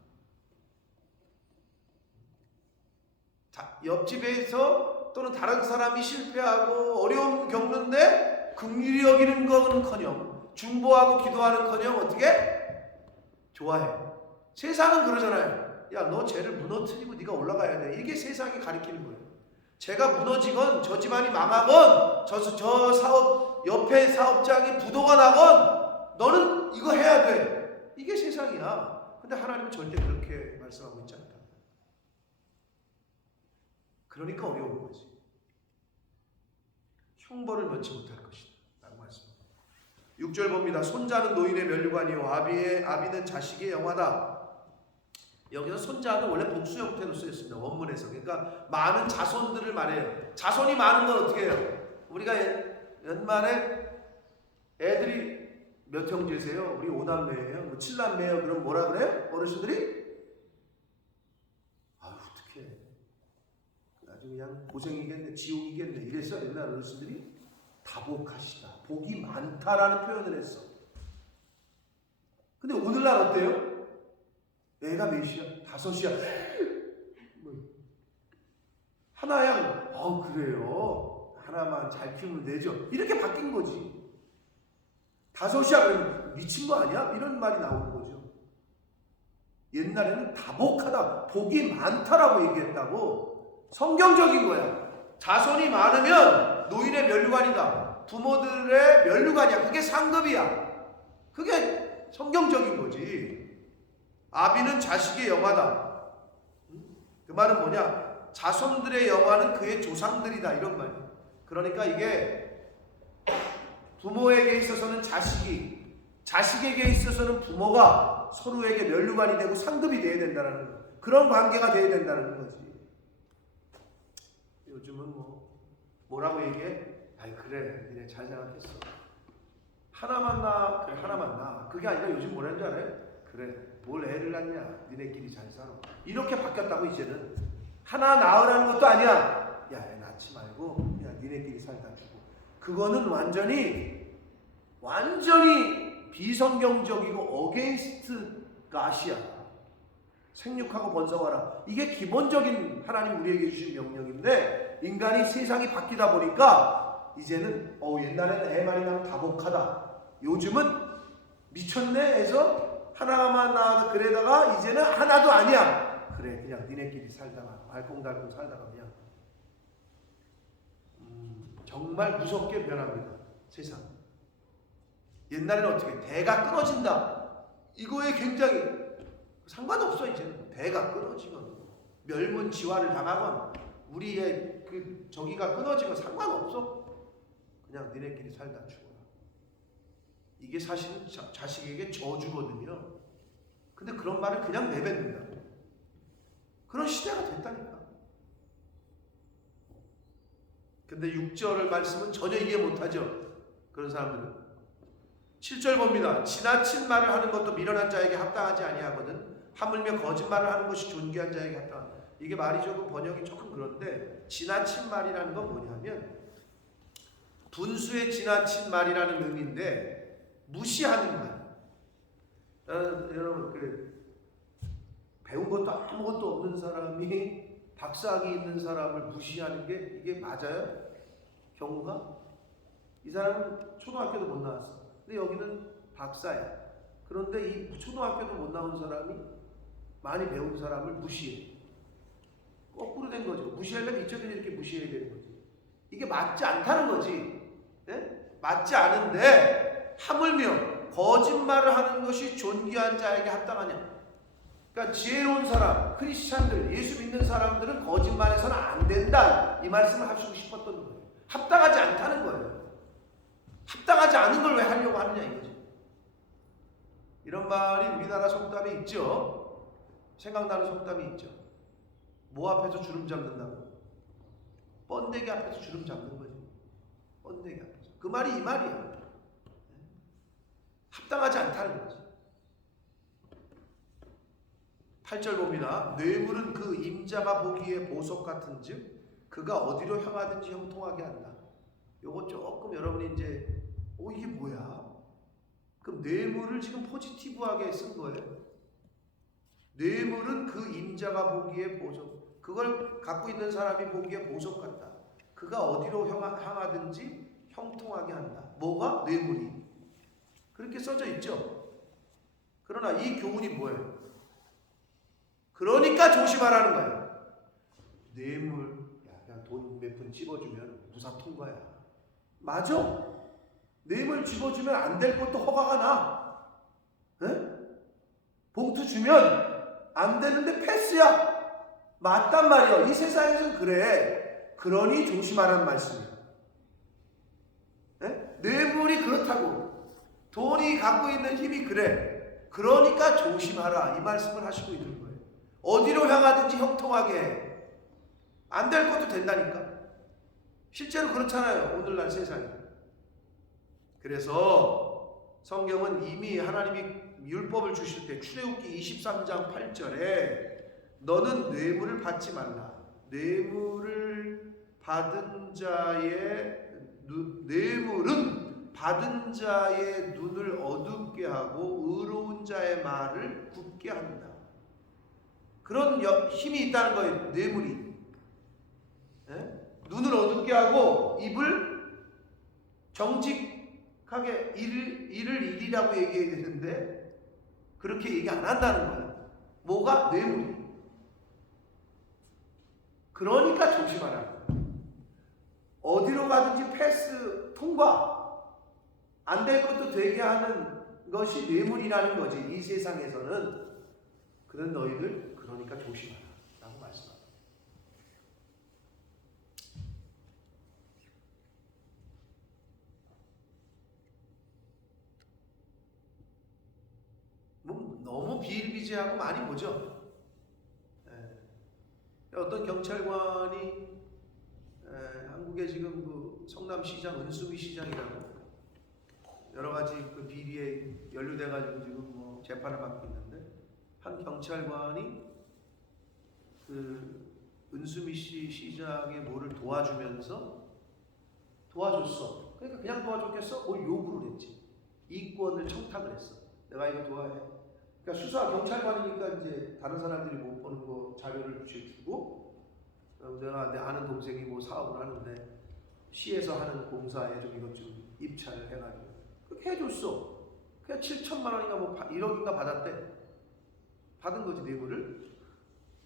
옆집에서 또는 다른 사람이 실패하고 어려움 겪는데 긍휼히 여기는 것은커녕 중보하고 기도하는커녕 어떻게? 좋아해. 세상은 그러잖아요. 야, 너 쟤를 무너뜨리고 네가 올라가야 돼. 이게 세상이 가리키는 거예요. 제가 무너지건 저 집안이 망하건 저 사업 옆에 사업장이 부도가 나건 너는 이거 해야 돼. 이게 세상이야. 근데 하나님은 절대 그렇게 말씀하고 있지 않다. 그러니까 어려운 거지. 형벌을 면치 못할 것이다 라고 말씀합니다. 6절 봅니다. 손자는 노인의 면류관이요 아비는 자식의 영화다. 여기서 손자는 원래 복수 형태로 쓰였습니다. 원문에서. 그러니까 많은 자손들을 말해요. 자손이 많은 건 어떻게 해요? 우리가 연말에 애들이 몇 형제세요? 우리 5남매예요? 뭐 7남매예요? 그럼 뭐라 그래요? 어르신들이? 아유, 어떡해, 아주 그냥 고생이겠네, 지옥이겠네 이랬어. 옛날 어르신들이 다복하시다, 복이 많다라는 표현을 했어. 근데 오늘날 어때요? 애가 몇이야? 5이야? 하나야? 그래요, 하나만 잘 키우면 되죠. 이렇게 바뀐 거지. 5이야? 그러면 미친 거 아니야? 이런 말이 나오는 거죠. 옛날에는 다복하다, 복이 많다라고 얘기했다고. 성경적인 거야. 자손이 많으면 노인의 면류관이다. 부모들의 면류관이야. 그게 상급이야. 그게 성경적인 거지. 아비는 자식의 영화다. 그 말은 뭐냐? 자손들의 영화는 그의 조상들이다, 이런 말이야. 그러니까 이게 부모에게 있어서는 자식이, 자식에게 있어서는 부모가 서로에게 면류관이 되고 상급이 돼야 된다는 거. 그런 관계가 돼야 된다는 거지. 요즘은 뭐라고 얘기해? 아이 그래, 니네 잘 생각했어. 하나만 낳아. 그래, 하나만 낳아. 그게 아니라 요즘 뭐라는 줄 알아요? 그래, 뭘 애를 낳냐? 니네끼리 잘 살아. 이렇게 바뀌었다고. 이제는 하나 낳으라는 것도 아니야. 야, 애 낳지 말고 야, 니네끼리 살다 주고. 그거는 완전히 비성경적이고 어게인스트 갓이야. 생육하고 번성하라. 이게 기본적인 하나님 우리에게 주신 명령인데, 인간이 세상이 바뀌다 보니까 이제는 옛날에는 애 많이 낳으면 다복하다. 요즘은 미쳤네 해서 하나만 낳아도 그래다가 이제는 하나도 아니야. 그래, 그냥 니네끼리 살다가 알콩달콩 살다가 그냥 정말 무섭게 변합니다, 세상. 옛날에는 어떻게 대가 끊어진다, 이거에 굉장히 상관없어. 이제는 대가 끊어지건 멸문지화를 당하건 우리의 그 저기가 끊어지건 상관없어. 그냥 니네끼리 살다 죽어라. 이게 사실은 자식에게 저주거든요. 근데 그런 말을 그냥 내뱉는다. 그런 시대가 됐다니까. 근데 6절을 말씀은 전혀 이해 못하죠, 그런 사람들은. 7절 봅니다. 지나친 말을 하는 것도 미련한 자에게 합당하지 아니하거든 하물며 거짓말을 하는 것이 존귀한 자에게 합당하다. 이게 말이 조금 번역이 조금 그런데, 지나친 말이라는 건 뭐냐면 분수에 지나친 말이라는 의미인데 무시하는 말. 여러분 배운 것도 아무것도 없는 사람이 박사학위 있는 사람을 무시하는 게 이게 맞아요? 경우가? 이 사람은 초등학교도 못 나왔어. 근데 여기는 박사야. 그런데 이 초등학교도 못 나온 사람이 많이 배운 사람을 무시해. 거꾸로 된 거죠. 무시하려면 이쪽에 이렇게 무시해야 되는 거지. 이게 맞지 않다는 거지. 네? 맞지 않은데 하물며 거짓말을 하는 것이 존귀한 자에게 합당하냐. 그러니까 지혜로운 사람, 크리스찬들, 예수 믿는 사람들은 거짓말해서는 안 된다, 이 말씀을 하시고 싶었던 거예요. 합당하지 않다는 거예요. 합당하지 않은 걸 왜 하려고 하느냐 이거죠. 이런 말이 우리나라 속담에 있죠. 생각나는 속담이 있죠. 뭐 앞에서 주름 잡는다고? 번데기 앞에서 주름 잡는 거지. 번데기 앞에서. 그 말이 이 말이야. 합당하지 않다는 거지. 8절 봅니다. 뇌물은 그 임자가 보기에 보석 같은즉 그가 어디로 향하든지 형통하게 한다. 요거 조금 여러분이 이제 이게 뭐야? 그럼 뇌물을 지금 포지티브하게 쓴 거예요. 뇌물은 그 임자가 보기에 보석, 그걸 갖고 있는 사람이 보기에 보석 같다. 그가 어디로 향하든지 형통하게 한다. 뭐가? 뇌물이. 그렇게 써져 있죠. 그러나 이 교훈이 뭐예요? 그러니까 조심하라는 거예요. 뇌물, 그냥 돈 몇 푼 집어주면 무사 통과야. 맞아? 뇌물 집어주면 안 될 것도 허가가 나. 에? 봉투 주면 안 되는데 패스야. 맞단 말이야. 이 세상에서는 그래. 그러니 조심하라는 말씀이야. 에? 뇌물이 그렇다고. 돈이 갖고 있는 힘이 그래. 그러니까 조심하라, 이 말씀을 하시고 있는 거예요. 어디로 향하든지 형통하게 해. 안 될 것도 된다니까. 실제로 그렇잖아요, 오늘날 세상에. 그래서 성경은 이미 하나님이 율법을 주실 때 출애굽기 23장 8절에 너는 뇌물을 받지 말라. 뇌물은 받은 자의 눈을 어둡게 하고 의로운 자의 말을 굳게 한다. 그런 힘이 있다는 거예요, 뇌물이. 네? 눈을 어둡게 하고 입을 정직하게 일을 일이라고 얘기해야 되는데 그렇게 얘기 안 한다는 거예요. 뭐가? 뇌물이. 그러니까 조심하라는 거예요. 어디로 가든지 패스 통과, 안 될 것도 되게 하는 것이 뇌물이라는 거지. 이 세상에서는. 그런 너희들 그러니까 조심하라 라고 말씀합니다. 뭐 너무 비일비재하고 많이 보죠. 어떤 경찰관이 한국의 지금 그 성남시장 은수미 시장이라고 여러 가지 그 비리에 연루돼 가지고 지금 뭐 재판을 받고 있는데, 한 경찰관이 그 은수미 씨 시장의 뭐를 도와주면서 도와줬어. 그러니까 그냥 도와줬겠어? 뭘 요구를 했지. 이권을 청탁을 했어. 내가 이거 도와해. 그러니까 수사 경찰관이니까 이제 다른 사람들이 못 보는 거 자료를 주고, 내가 내 아는 동생이 뭐 사업을 하는데 시에서 하는 공사에 좀 이것 좀 입찰해가지고 그렇게 해줬어. 그냥 7천만 원인가 뭐 1억인가 받았대. 받은 거지 뇌물을.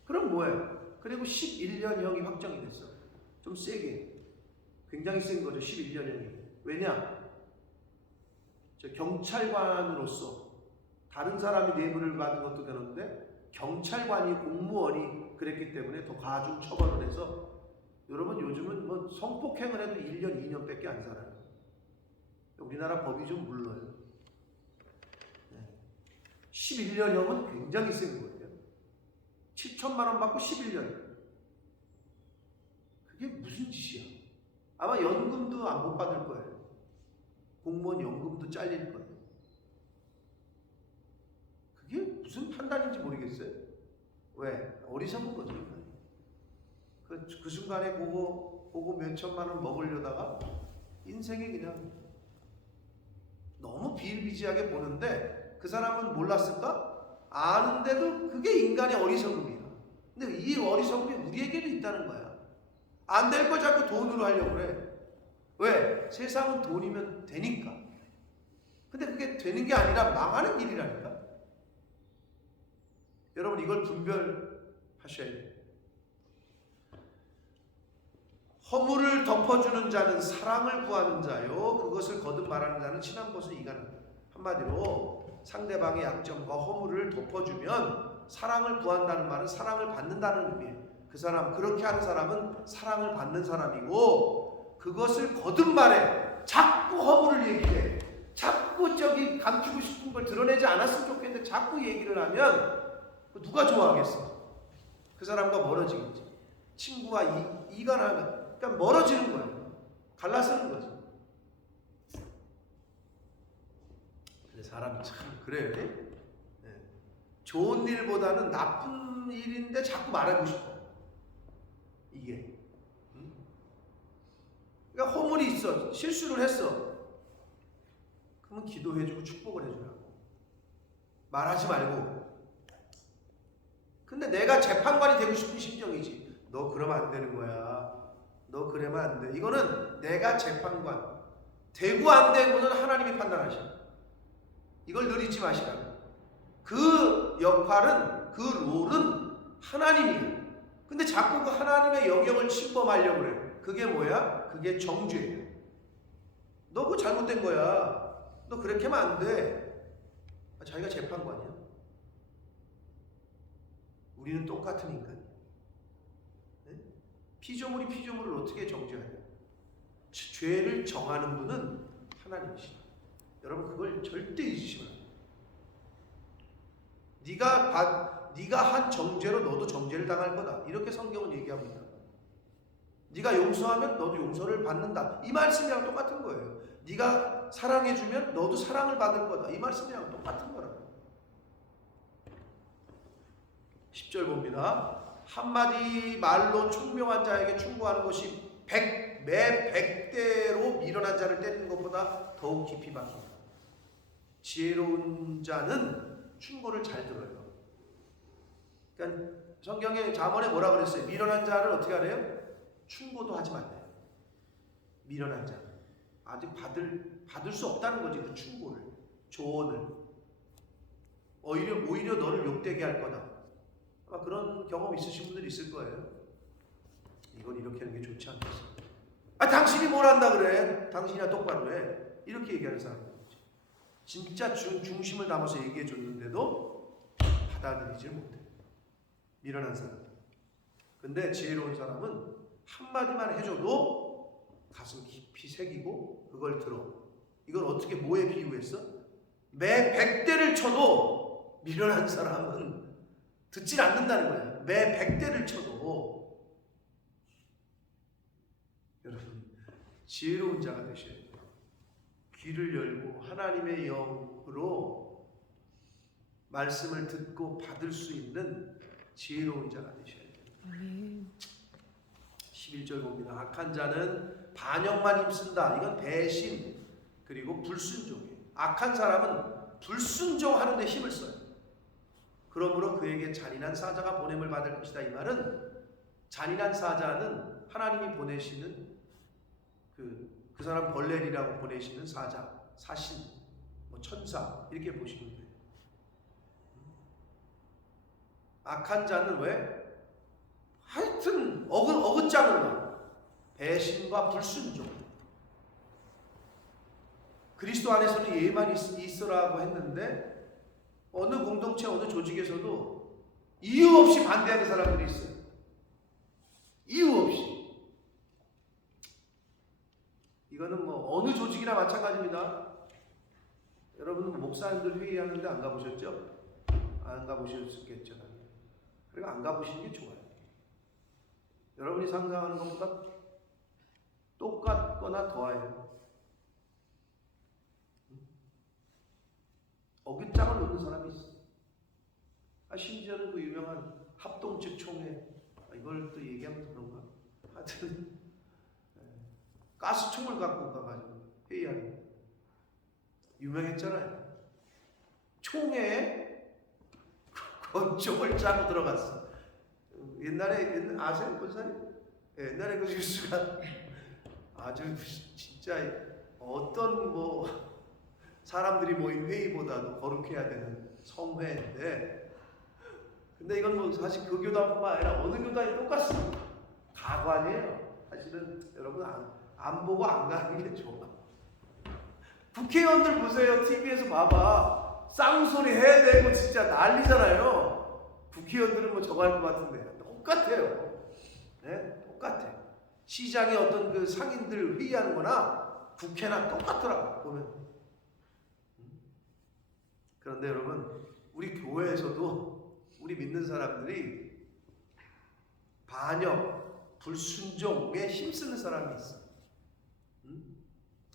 그럼 뭐예요? 그리고 11년형이 확정이 됐어. 좀 세게. 굉장히 센 거죠. 11년형이. 왜냐? 저 경찰관으로서 다른 사람이 뇌물을 받은 것도 되는데 경찰관이 공무원이 그랬기 때문에 더 가중 처벌을 해서, 여러분 요즘은 뭐 성폭행을 해도 1년 2년밖에 안 살아요. 우리나라 법이 좀 물러요. 11년형은 굉장히 센 거예요. 7천만 원 받고 11년. 그게 무슨 짓이야? 아마 연금도 안 못 받을 거예요. 공무원 연금도 잘릴 거예요. 그게 무슨 판단인지 모르겠어요. 왜? 어리석은 거죠. 그 순간에 그거 몇 천만 원 먹으려다가 인생이 그냥 너무 비일비재하게 보는데, 그 사람은 몰랐을까? 아는데도 그게 인간의 어리석음이야. 근데 이 어리석음이 우리에게도 있다는 거야. 안 될 거 자꾸 돈으로 하려고 그래. 왜? 세상은 돈이면 되니까. 근데 그게 되는 게 아니라 망하는 일이라니까. 여러분 이걸 분별하셔야 돼요. 허물을 덮어주는 자는 사랑을 구하는 자요, 그것을 거듭 말하는 자는 친한 것을 이가는. 한마디로 상대방의 약점과 허물을 덮어주면 사랑을 구한다는 말은 사랑을 받는다는 의미예요. 그 사람, 그렇게 하는 사람은 사랑을 받는 사람이고, 그것을 거듭 말해. 자꾸 허물을 얘기해. 자꾸 저기 감추고 싶은 걸 드러내지 않았으면 좋겠는데 자꾸 얘기를 하면 누가 좋아하겠어? 그 사람과 멀어지겠지. 친구와 이간하면 그러니까 멀어지는 거예요. 갈라서는 거죠. 근데 사람이 참 그래요. 네. 좋은 일보다는 나쁜 일인데 자꾸 말하고 싶어. 이게. 그러니까 허물이 있어. 실수를 했어. 그러면 기도해주고 축복을 해주라고. 말하지 말고. 근데 내가 재판관이 되고 싶은 심정이지. 너 그러면 안 되는 거야. 너 그러면 안 돼. 이거는 내가 재판관. 되고 안 되고는 하나님이 판단하셔. 이걸 늘 잊지 마시라고. 그 역할은, 그 롤은 하나님이에요. 근데 자꾸 그 하나님의 영역을 침범하려고 그래. 그게 뭐야? 그게 정죄예요. 너 그거 잘못된 거야. 너 그렇게 하면 안 돼. 자기가 재판관이야. 우리는 똑같은 인간이야. 네? 피조물이 피조물을 어떻게 정죄하냐? 죄를 정하는 분은 하나님이시다. 여러분 그걸 절대 잊으시면 안 돼요. 네가 한 정죄로 너도 정죄를 당할 거다. 이렇게 성경은 얘기합니다. 네가 용서하면 너도 용서를 받는다. 이 말씀이랑 똑같은 거예요. 네가 사랑해주면 너도 사랑을 받을 거다. 이 말씀이랑 똑같은 거라고. 10절 봅니다. 한마디 말로 총명한 자에게 충고하는 것이 매 100대로 미련한 자를 때리는 것보다 더욱 깊이 박힌다. 지혜로운 자는 충고를 잘 들어요. 그러니까 성경에 잠언에 뭐라 그랬어요? 미련한 자를 어떻게 하래요? 충고도 하지 말래요. 미련한 자. 아직 받을 수 없다는 거지. 그 충고를, 조언을. 오히려 너를 욕되게 할 거다. 아마 그런 경험 있으신 분들 있을 거예요. 이건 이렇게 하는 게 좋지 않겠어? 아, 당신이 뭘 한다 그래? 당신이나 똑바로 해. 이렇게 얘기하는 사람들. 진짜 중심을 담아서 얘기해 줬는데도 받아들이질 못해. 미련한 사람. 근데 지혜로운 사람은 한마디만 해줘도 가슴 깊이 새기고 그걸 들어. 이걸 어떻게 뭐에 비유했어? 매 100대를 쳐도 미련한 사람은 듣질 않는다는 거야. 매 100대를 쳐도. 여러분, 지혜로운 자가 되셔야 돼요. 귀를 열고 하나님의 영으로 말씀을 듣고 받을 수 있는 지혜로운 자가 되셔야 돼요. 아멘. 11절 봅니다. 악한 자는 반역만 힘쓴다. 이건 배신 그리고 불순종이에요. 악한 사람은 불순종하는 데 힘을 써요. 그러므로 그에게 잔인한 사자가 보냄을 받을 것이다. 이 말은 잔인한 사자는 하나님이 보내시는 그 사람 벌레리라고 보내시는 사자, 사신, 뭐 천사 이렇게 보시면 돼요. 악한 자는 왜? 하여튼 어긋장을 놔. 배신과 불순종. 그리스도 안에서는 예만 있으라고 했는데 어느 공동체, 어느 조직에서도 이유 없이 반대하는 사람들이 있어요. 이유 없이. 이거는 뭐 어느 조직이나 마찬가지입니다. 여러분은 목사님들 회의하는데 안 가보셨죠? 안 가보셨겠죠. 그러니까 안 가보시는 게 좋아요. 여러분이 상상하는 것보다 똑같거나 더해요. 어깃장을 놓는 사람이 있어. 심지어는 그 유명한 합동측 총회, 이걸 또 얘기하면 그런가? 하여튼 가스총을 갖고 가가지고 회의하는 유명했잖아요. 총회에 권총을 짜고 들어갔어. 옛날에 아세요, 권사님? 옛날에 그 뉴스가 아주 진짜 어떤 뭐 사람들이 모인 회의보다도 거룩해야 되는 성회인데, 근데 이건 뭐 사실 그 교단뿐만 아니라 어느 교단이 똑같습니다. 가관이에요. 사실은 여러분 안 보고 안 가는 게 좋아. 국회의원들 보세요. TV에서 봐봐. 쌍소리 해야 되고 진짜 난리잖아요. 국회의원들은 뭐 저거 할 것 같은데 똑같아요. 네, 똑같아. 시장의 어떤 그 상인들 회의하는 거나 국회나 똑같더라고 보면. 그런데 여러분, 우리 교회에서도 우리 믿는 사람들이 반역, 불순종에 힘쓰는 사람이 있어.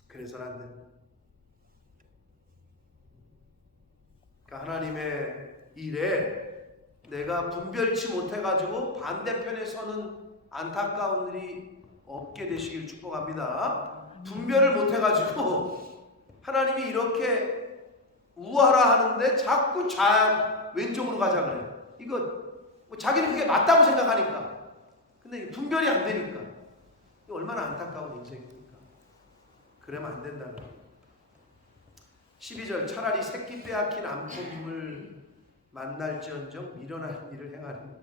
그래서는 안 돼. 그러니까 하나님의 일에 내가 분별치 못해가지고 반대편에 서는 안타까운 일이 없게 되시길 축복합니다. 분별을 못해가지고 하나님이 이렇게 우하라 하는데 자꾸 왼쪽으로 가자 그래. 이거 뭐 자기는 그게 맞다고 생각하니까. 근데 분별이 안 되니까. 이거 얼마나 안타까운 인생입니까? 그러면 안 된다는 거예요. 12절 차라리 새끼 빼앗긴 암컷임을 만날지언정 미련한 일을 행하는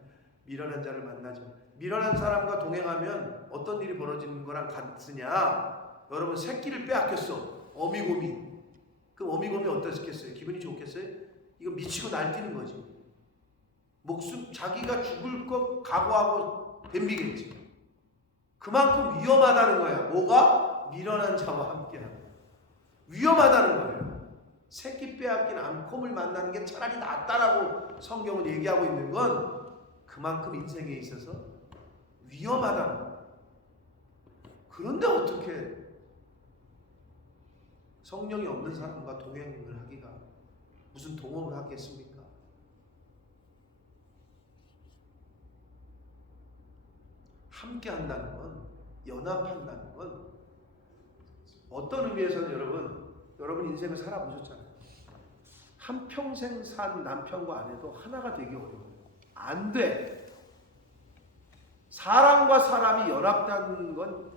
미련한 자를 만나지 마. 미련한 사람과 동행하면 어떤 일이 벌어지는 거랑 같으냐? 여러분, 새끼를 빼앗겼어. 어미곰이. 그럼 어미곰이 어떻겠어요? 기분이 좋겠어요? 이거 미치고 날뛰는 거지. 목숨, 자기가 죽을 것 각오하고 덤비겠지. 그만큼 위험하다는 거야. 뭐가? 미련한 자와 함께하는 거야. 위험하다는 거예요. 새끼 빼앗긴 암컷을 만나는 게 차라리 낫다라고 성경은 얘기하고 있는 건 그만큼 인생에 있어서 위험하다는 거예요. 그런데 어떻게 성령이 없는 사람과 동행을 하기가, 무슨 동업을 하겠습니까? 함께 한다는 건, 연합한다는 건 어떤 의미에서는 여러분 인생을 살아보셨잖아요. 한평생 산 남편과 아내도 하나가 되기 어려워요. 안 돼. 사람과 사람이 연합되는 건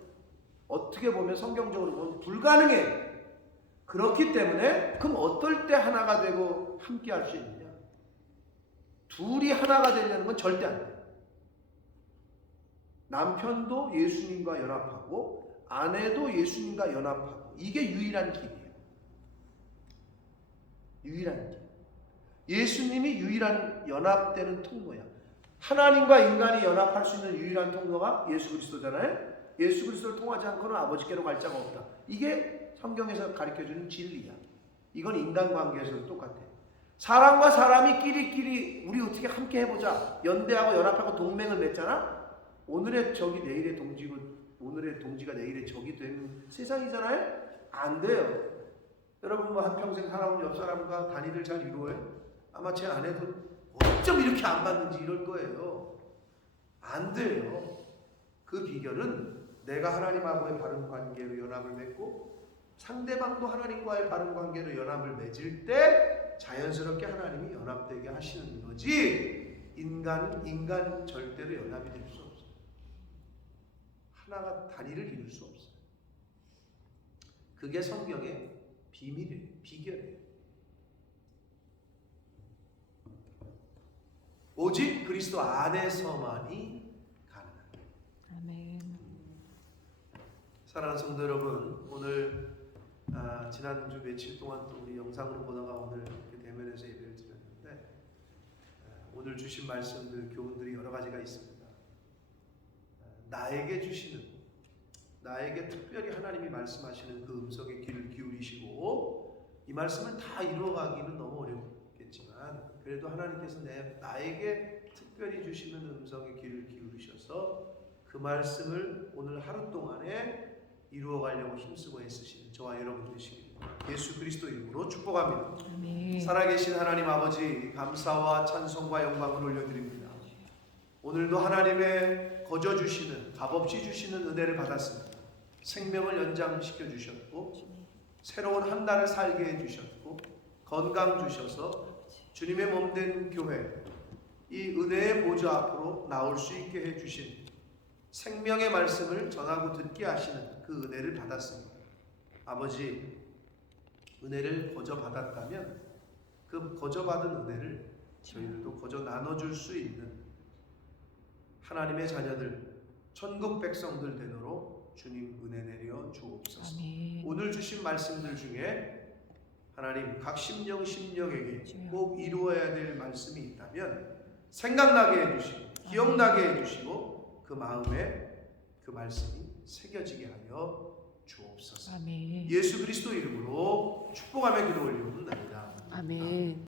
어떻게 보면 성경적으로 보면 불가능해. 그렇기 때문에 그럼 어떨 때 하나가 되고 함께 할 수 있느냐? 둘이 하나가 되려는 건 절대 안 돼. 남편도 예수님과 연합하고 아내도 예수님과 연합하고 이게 유일한 길이에요. 유일한 길. 예수님이 유일한 연합되는 통로야. 하나님과 인간이 연합할 수 있는 유일한 통로가 예수 그리스도잖아요. 예수 그리스도를 통하지 않고는 아버지께로 갈 자가 없다. 이게 성경에서 가르쳐주는 진리야. 이건 인간관계에서도 똑같아. 사람과 사람이 끼리끼리 우리 어떻게 함께 해보자. 연대하고 연합하고 동맹을 맺잖아. 오늘의 적이 내일의 동지고 오늘의 동지가 내일의 적이 되는 세상이잖아요. 안 돼요. 여러분 뭐 한평생 살아온 옆 사람과 단일을 잘 이루어요? 아마 제 아내도 어쩜 이렇게 안 맞는지 이럴 거예요. 안 돼요. 그 비결은 내가 하나님하고의 바른 관계로 연합을 맺고 상대방도 하나님과의 바른 관계로 연합을 맺을 때 자연스럽게 하나님이 연합되게 하시는 거지. 인간 절대로 연합이 될 수 없어요. 하나가 단일을 이룰 수 없어요. 그게 성경의 비밀이에요. 비결이에요. 오직 그리스도 안에서만이 가능합니다. 아멘. 사랑하는 성도 여러분, 오늘 지난주 며칠 동안 또 우리 영상으로 보다가 오늘 이렇게 대면에서 예배를 드렸는데 오늘 주신 말씀들, 교훈들이 여러 가지가 있습니다. 나에게 주시는, 나에게 특별히 하나님이 말씀하시는 그 음성에 귀를 기울이시고 이 말씀을 다 이루어가기는 너무 어렵겠지만 그래도 하나님께서 나에게 특별히 주시는 음성에 귀를 기울이셔서 그 말씀을 오늘 하루 동안에 이루어가려고 힘쓰고 애쓰시는 저와 여러분 되시길 예수 그리스도 이름으로 축복합니다. 아멘. 살아계신 하나님 아버지, 감사와 찬송과 영광을 올려드립니다. 오늘도 하나님의 거저 주시는, 값없이 주시는 은혜를 받았습니다. 생명을 연장시켜 주셨고 새로운 한 달을 살게 해주셨고 건강 주셔서 주님의 몸된 교회, 이 은혜의 보좌 앞으로 나올 수 있게 해주신 생명의 말씀을 전하고 듣게 하시는 그 은혜를 받았습니다. 아버지, 은혜를 거저 받았다면 그 거저 받은 은혜를 저희들도 거저 나눠줄 수 있는 하나님의 자녀들, 천국 백성들 되도록 주님 은혜 내려 주옵소서. 아멘. 오늘 주신 말씀들 중에 하나님 각 심령에게 꼭 이루어야 될 말씀이 있다면 생각나게 해주시고 기억나게 해주시고 그 마음에 그 말씀이 새겨지게 하여 주옵소서. 아멘. 예수 그리스도 이름으로 축복하며 기도 올리옵나이다. 아멘.